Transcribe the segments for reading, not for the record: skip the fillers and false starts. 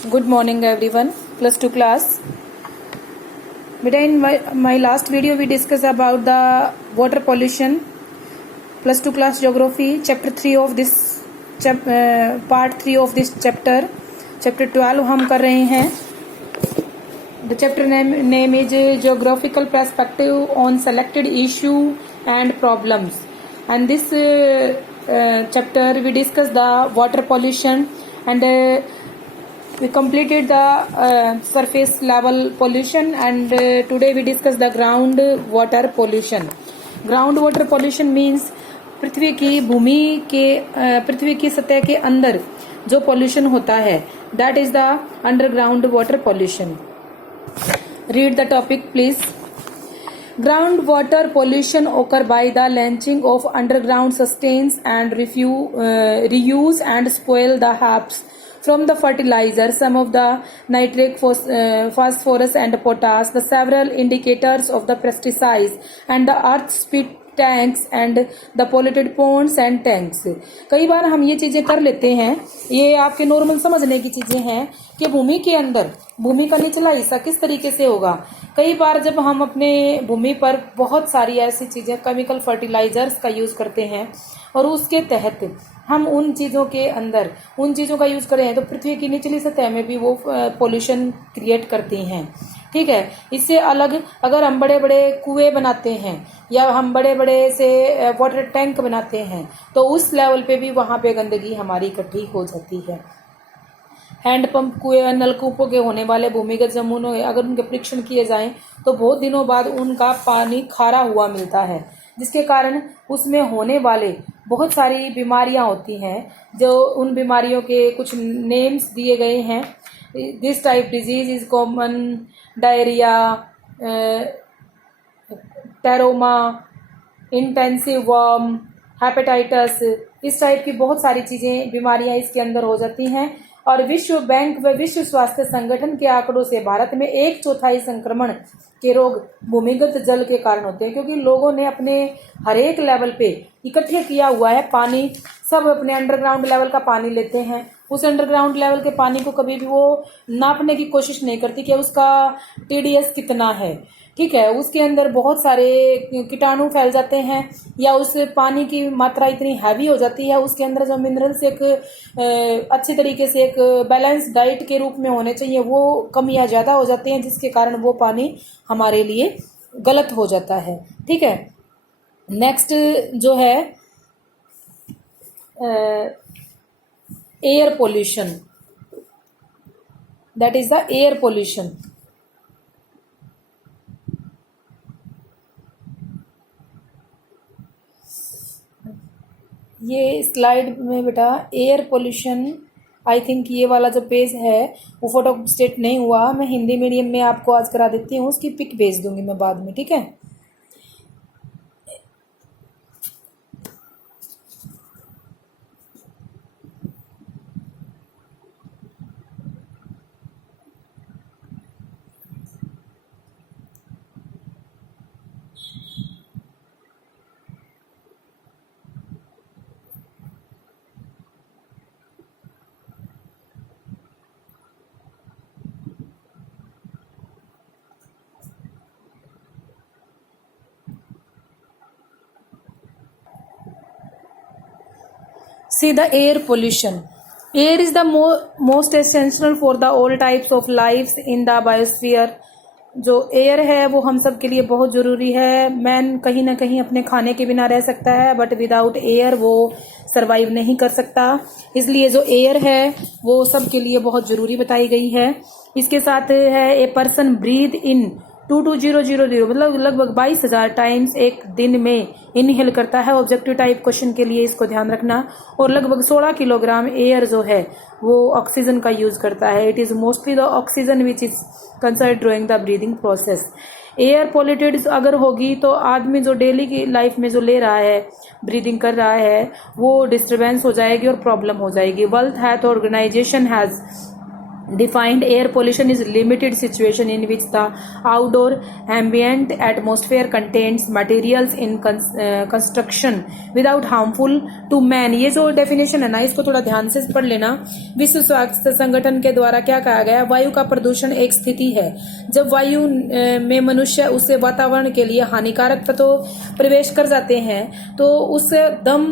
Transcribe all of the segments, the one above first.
Good morning everyone. +2 class. Beta, in my last video we discussed about the water pollution. +2 class geography, chapter 3 of this part 3 of this chapter. Chapter 12 हम कर रहे हैं. The chapter name is Geographical Perspective on Selected Issue and Problems. And this chapter we discussed the water pollution and we completed the surface level pollution, and today we discuss the ground water pollution. Ground water pollution means पृथ्वी की सतह के अंदर जो pollution होता है, that is the underground water pollution. Read the topic please. Groundwater pollution occur by the leaching of underground sustains and reuse and spoil the herbs from the fertilizer, some of the nitric, phosphorus and potash, the several indicators of the pesticides and the earth spit tanks and the polluted Pond's and tanks. कई बार हम ये चीजें कर लेते हैं, ये आपके normal समझने की चीजें हैं कि भूमि के अंदर भूमि का निचला हिस्सा किस तरीके से होगा. कई बार जब हम अपने भूमि पर बहुत सारी ऐसी चीजें केमिकल फर्टिलाइजर्स का यूज करते हैं और उसके तहत हम उन चीजों के अंदर उन चीजों का यूज करें तो पृथ्वी की निचली सतह में भी वो पोल्यूशन क्रिएट करती हैं. ठीक है. इससे अलग अगर हम बड़े बड़े कुएं बनाते हैं या हम बड़े बड़े से वाटर टैंक बनाते हैं तो उस लेवल पे भी वहां पे गंदगी हमारी इकट्ठी हो जाती है. हैंडपंप कुएं नलकूपों के होने वाले भूमिगत जमीनों अगर उनके परीक्षण किए जाएं तो बहुत दिनों बाद उनका पानी खारा हुआ मिलता है, जिसके कारण उसमें होने वाले बहुत सारी बीमारियां होती हैं. जो उन बीमारियों के कुछ नेम्स दिए गए हैं. This type disease is common diarrhoea, टेरोमा, इंटेंसिव वर्म, हेपेटाइटिस, इस टाइप की बहुत सारी चीजें बीमारियां इसके अंदर हो जाती हैं. और विश्व बैंक व विश्व स्वास्थ्य संगठन के आंकड़ों से भारत में 1/4 संक्रमण के रोग भूमिगत जल के कारण होते हैं, क्योंकि लोगों ने अपने हर एक लेवल पे इकट्ठे किया हुआ है पानी. सब अपने अंडरग्राउंड लेवल का पानी लेते हैं. उस अंडरग्राउंड लेवल के पानी को कभी भी वो नापने की कोशिश नहीं करती कि उसका टीडीएस कितना है. ठीक है. उसके अंदर बहुत सारे कीटाणु फैल जाते हैं या उस पानी की मात्रा इतनी हैवी हो जाती है, उसके अंदर जो मिनरल्स एक अच्छी तरीके से एक बैलेंस डाइट के रूप में होने चाहिए वो कम या ज्यादा हो जाते हैं, जिसके कारण वो पानी हमारे लिए गलत हो जाता है. ठीक है. नेक्स्ट जो है air pollution, that is the air pollution. ये स्लाइड में बेटा एयर पोल्यूशन, आई थिंक ये वाला जो पेज है वो फोटो स्टेट नहीं हुआ. मैं हिंदी मीडियम में आपको आज करा देती हूँ, उसकी पिक भेज दूंगी मैं बाद में. ठीक है. See the air pollution. Air is the most essential for the all types of lives in the biosphere. जो एयर है वो हम सब के लिए बहुत जरूरी है. मैन कहीं ना कहीं अपने खाने के बिना रह सकता है, बट विदाउट एयर वो सरवाइव नहीं कर सकता. इसलिए जो एयर है वो सब के लिए बहुत जरूरी बताई गई है. इसके साथ है ए पर्सन ब्रीथ इन 22000 मतलब लगभग 22,000 टाइम्स एक दिन में इनहेल करता है. ऑब्जेक्टिव टाइप क्वेश्चन के लिए इसको ध्यान रखना. और लगभग 16 किलोग्राम एयर जो है वो ऑक्सीजन का यूज करता है. It is mostly the oxygen which is concern during the breathing process. Air polluted अगर होगी तो आदमी जो डेली की लाइफ में जो ले रहा है, ब्रीदिंग कर रहा है, वो डिस्टर्बेंस हो जाएगी और प्रॉब्लम हो जाएगी. World health organization has Defined air pollution is limited situation in which the outdoor ambient atmosphere contains materials in construction without harmful to man। ये जो डेफिनेशन है ना, इसको थोड़ा ध्यान से पढ़ लेना। विश्व स्वास्थ्य संगठन के द्वारा क्या कहा गया, वायु का प्रदूषण एक स्थिति है जब वायु में मनुष्य उससे वातावरण के लिए हानिकारक तत्व प्रवेश कर जाते हैं, तो उससे दम,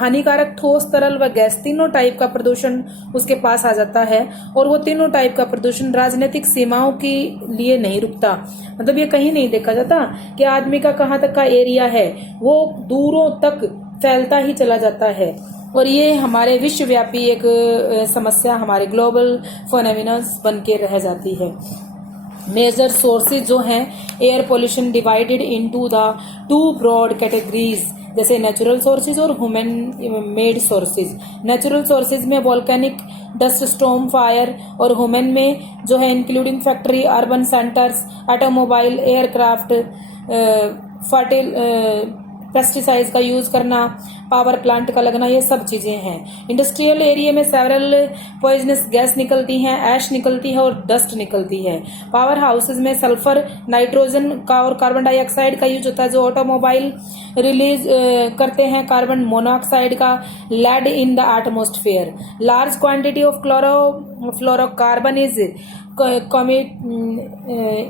हानिकारक ठोस, तरल व गैस तीनों टाइप का प्रदूषण उसके पास आ जाता है। और वो तीनों टाइप का प्रदूषण राजनीतिक सीमाओं के लिए नहीं रुकता। मतलब ये कहीं नहीं देखा जाता कि आदमी का कहाँ तक का एरिया है, वो दूरों तक फैलता ही चला जाता है। और ये हमारे विश्वव्यापी एक समस्या, हमारे ग्लोबल फिनोमेनन बन के रह जाती है। मेजर सोर्सेज जो हैं air pollution divided into the 2 broad categories, जैसे नेचुरल सोर्सेज और human made sources. Natural sources में वोल्केनिक डस्ट स्टॉर्म फायर, और ह्यूमन में जो है including factory, urban centres, automobile, aircraft, pesticides का यूज करना, पावर प्लांट का लगना, ये सब चीजें हैं। इंडस्ट्रियल एरिया में सेवरल पॉइजनस गैस निकलती हैं, ऐश निकलती है और डस्ट निकलती है। पावर हाउसेज में सल्फर, नाइट्रोजन का और कार्बन डाइऑक्साइड का यूज होता है। जो ऑटोमोबाइल रिलीज करते हैं कार्बन मोनोऑक्साइड का, lead in the atmosphere. Large quantity of chlorofluorocarbon is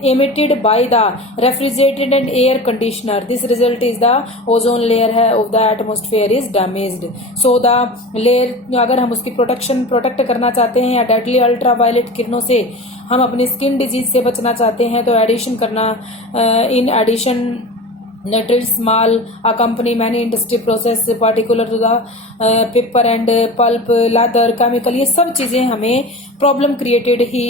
emitted by the refrigerated air conditioner. This result is the ozone layer of the atmosphere is damaged. So the layer, अगर हम उसकी protect करना चाहते हैं या deadly ultraviolet किरणों से हम अपनी स्किन डिजीज से बचना चाहते हैं, तो एडिशन करना, in addition nutrients small accompany many industry process particular to the paper and pulp, leather, chemical, ये सब चीजें हमें प्रॉब्लम क्रिएटेड ही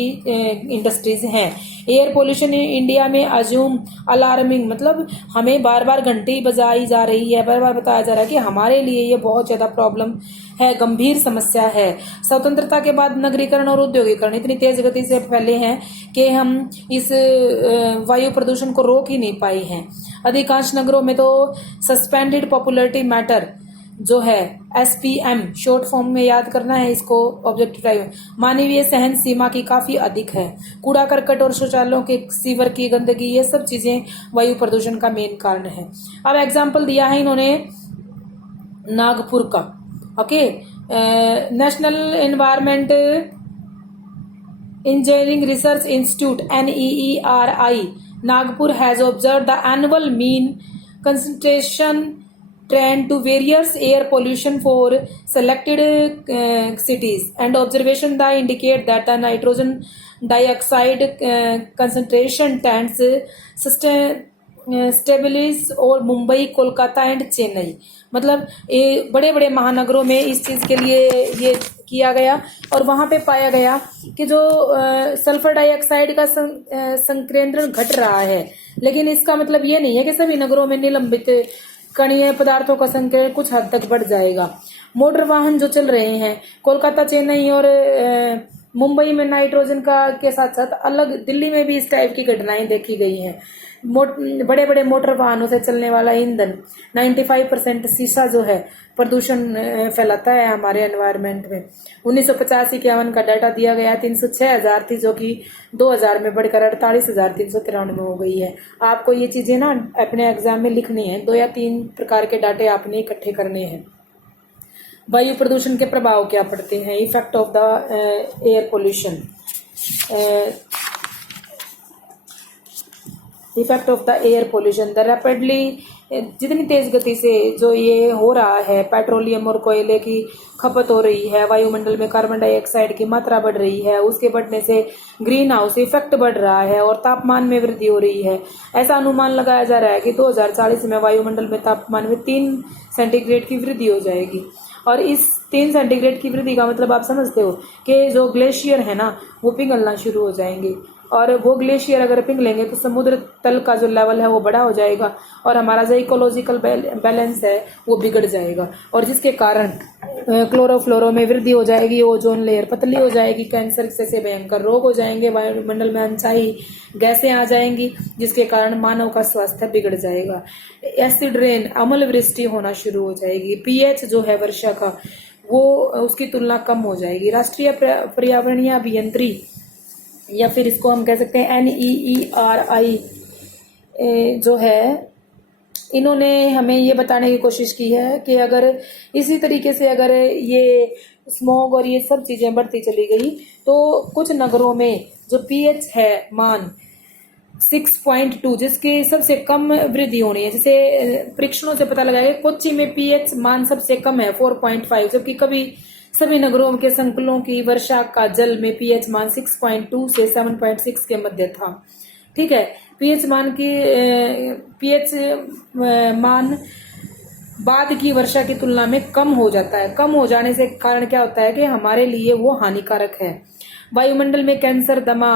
इंडस्ट्रीज हैं। एयर पोल्यूशन इंडिया में अज्यूम अलार्मिंग, मतलब हमें बार बार घंटी बजाई जा रही है, बार बार बताया जा रहा है कि हमारे लिए ये बहुत ज्यादा प्रॉब्लम है, गंभीर समस्या है। स्वतंत्रता के बाद नगरीकरण और उद्योगीकरण इतनी तेज गति से फैले हैं कि हम इस वायु प्रदूषण को रोक ही नहीं पाए हैं। अधिकांश नगरों में तो सस्पेंडेड पॉपुलरिटी मैटर जो है SPM शॉर्ट फॉर्म में याद करना है इसको, ऑब्जेक्टिव मानवीय सहन सीमा की काफी अधिक है। कूड़ा करकट और शौचालयों के सीवर की गंदगी, ये सब चीजें वायु प्रदूषण का मेन कारण है। अब एग्जाम्पल दिया है इन्होंने नागपुर का। Okay, national environment engineering research institute NEERI Nagpur has observed the annual mean concentration trend to various air pollution for selected cities, and observation that indicate that the nitrogen dioxide concentration tends stabilize और Mumbai, Kolkata and Chennai. मतलब ये बड़े बड़े महानगरों में इस चीज के लिए ये किया गया और वहां पे पाया गया कि जो सल्फर डाइऑक्साइड का संकेंद्रण घट रहा है, लेकिन इसका मतलब ये नहीं है कि सभी नगरों में निलंबित कणीय पदार्थों का संकेंद्रण कुछ हद तक बढ़ जाएगा। मोटर वाहन जो चल रहे हैं कोलकाता, चेन्नई और मुंबई में नाइट्रोजन का के साथ साथ अलग दिल्ली में भी इस टाइप की घटनाएं देखी गई हैं। बड़े बड़े मोटर वाहनों से चलने वाला ईंधन 95% शीशा जो है प्रदूषण फैलाता है हमारे एनवायरनमेंट में। 1950-51 का डाटा दिया गया 306,000 थी, जो कि 2000 में बढ़कर 48,393 हो गई है। आपको ये चीजें ना अपने एग्जाम में लिखनी है, 2 या 3 प्रकार के डाटे आपने इकट्ठे करने हैं। वायु प्रदूषण के प्रभाव क्या पड़ते हैं? Effect of the air pollution. Effect of the air pollution, the rapidly, जितनी तेज गति से जो ये हो रहा है, पेट्रोलियम और कोयले की खपत हो रही है, वायुमंडल में कार्बन डाइऑक्साइड की मात्रा बढ़ रही है, उसके बढ़ने से ग्रीन हाउस इफेक्ट बढ़ रहा है और तापमान में वृद्धि हो रही है। ऐसा अनुमान लगाया जा रहा है कि 2040 में वायुमंडल में तापमान में 3 सेंटीग्रेड की वृद्धि हो जाएगी। और इस 3 सेंटीग्रेड की वृद्धि का मतलब आप समझते हो कि जो ग्लेशियर है ना वो पिघलना शुरू हो जाएंगे, और वो ग्लेशियर अगर पिघलेंगे तो समुद्र तल का जो लेवल है वो बड़ा हो जाएगा और हमारा जो इकोलॉजिकल बैलेंस है वो बिगड़ जाएगा, और जिसके कारण क्लोरोफ्लोरो में वृद्धि हो जाएगी, ओजोन लेयर पतली हो जाएगी, कैंसर से भयंकर रोग हो जाएंगे, वायुमंडल में अनचाही गैसें आ जाएंगी, जिसके कारण मानव का स्वास्थ्य बिगड़ जाएगा। एसिड रेन, अम्ल वृष्टि होना शुरू हो जाएगी। पीएच जो है वर्षा का वो उसकी तुलना कम हो जाएगी। राष्ट्रीय पर्यावरणीय अभियंत्री या फिर इसको हम कह सकते हैं NEERI जो है, इन्होंने हमें ये बताने की कोशिश की है कि अगर इसी तरीके से अगर ये स्मॉग और ये सब चीज़ें बढ़ती चली गई तो कुछ नगरों में जो pH है मान 6.2 जिसकी सबसे कम वृद्धि होनी है, जैसे परीक्षणों से पता लगा है कोच्चि में pH मान सबसे कम है 4.5, जबकि कभी सभी नगरों के संकुलों की वर्षा का जल में pH मान 6.2 से 7.6 के मध्य था। ठीक है, pH मान बाद की वर्षा की तुलना में कम हो जाता है। कम हो जाने से कारण क्या होता है कि हमारे लिए वो हानिकारक है। वायुमंडल में कैंसर, दमा,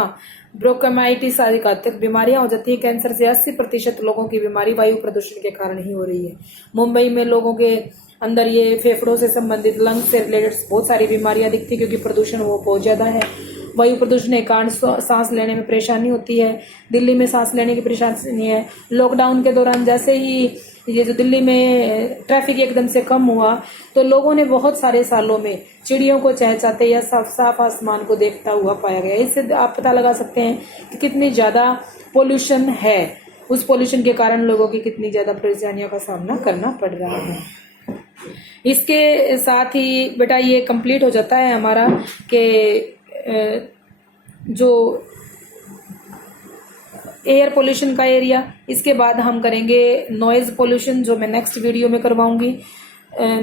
ब्रोंकाइटिस आदि घातक बीमारियां हो जाती है। कैंसर से 80% लोगों की बीमारी वायु प्रदूषण के कारण ही हो रही है। मुंबई में लोगों के अंदर ये फेफड़ों से संबंधित, लंग से रिलेटेड बहुत सारी बीमारियां दिखती है, क्योंकि प्रदूषण वो बहुत ज्यादा है। वायु प्रदूषण के कारण सांस लेने में परेशानी होती है। दिल्ली में सांस लेने की परेशानी है। लॉकडाउन के दौरान जैसे ही ये जो दिल्ली में ट्रैफिक एकदम से कम हुआ तो लोगों ने बहुत सारे सालों में चिड़ियों को चहचहाते या साफ साफ आसमान को देखता हुआ पाया गया। इससे आप पता लगा सकते हैं कि कितनी ज्यादा पोल्यूशन है। उस पोल्यूशन के कारण लोगों की कितनी ज्यादा परेशानियों का सामना करना पड़ रहा है। इसके साथ ही बेटा ये कंप्लीट हो जाता है हमारा कि जो एयर पोल्यूशन का एरिया। इसके बाद हम करेंगे नॉइज पोल्यूशन, जो मैं नेक्स्ट वीडियो में करवाऊंगी।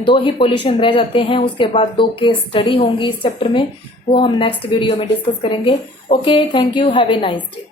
2 ही पोल्यूशन रह जाते हैं, उसके बाद 2 केस स्टडी होंगी इस चैप्टर में, वो हम नेक्स्ट वीडियो में डिस्कस करेंगे। Okay, thank you, have a nice day.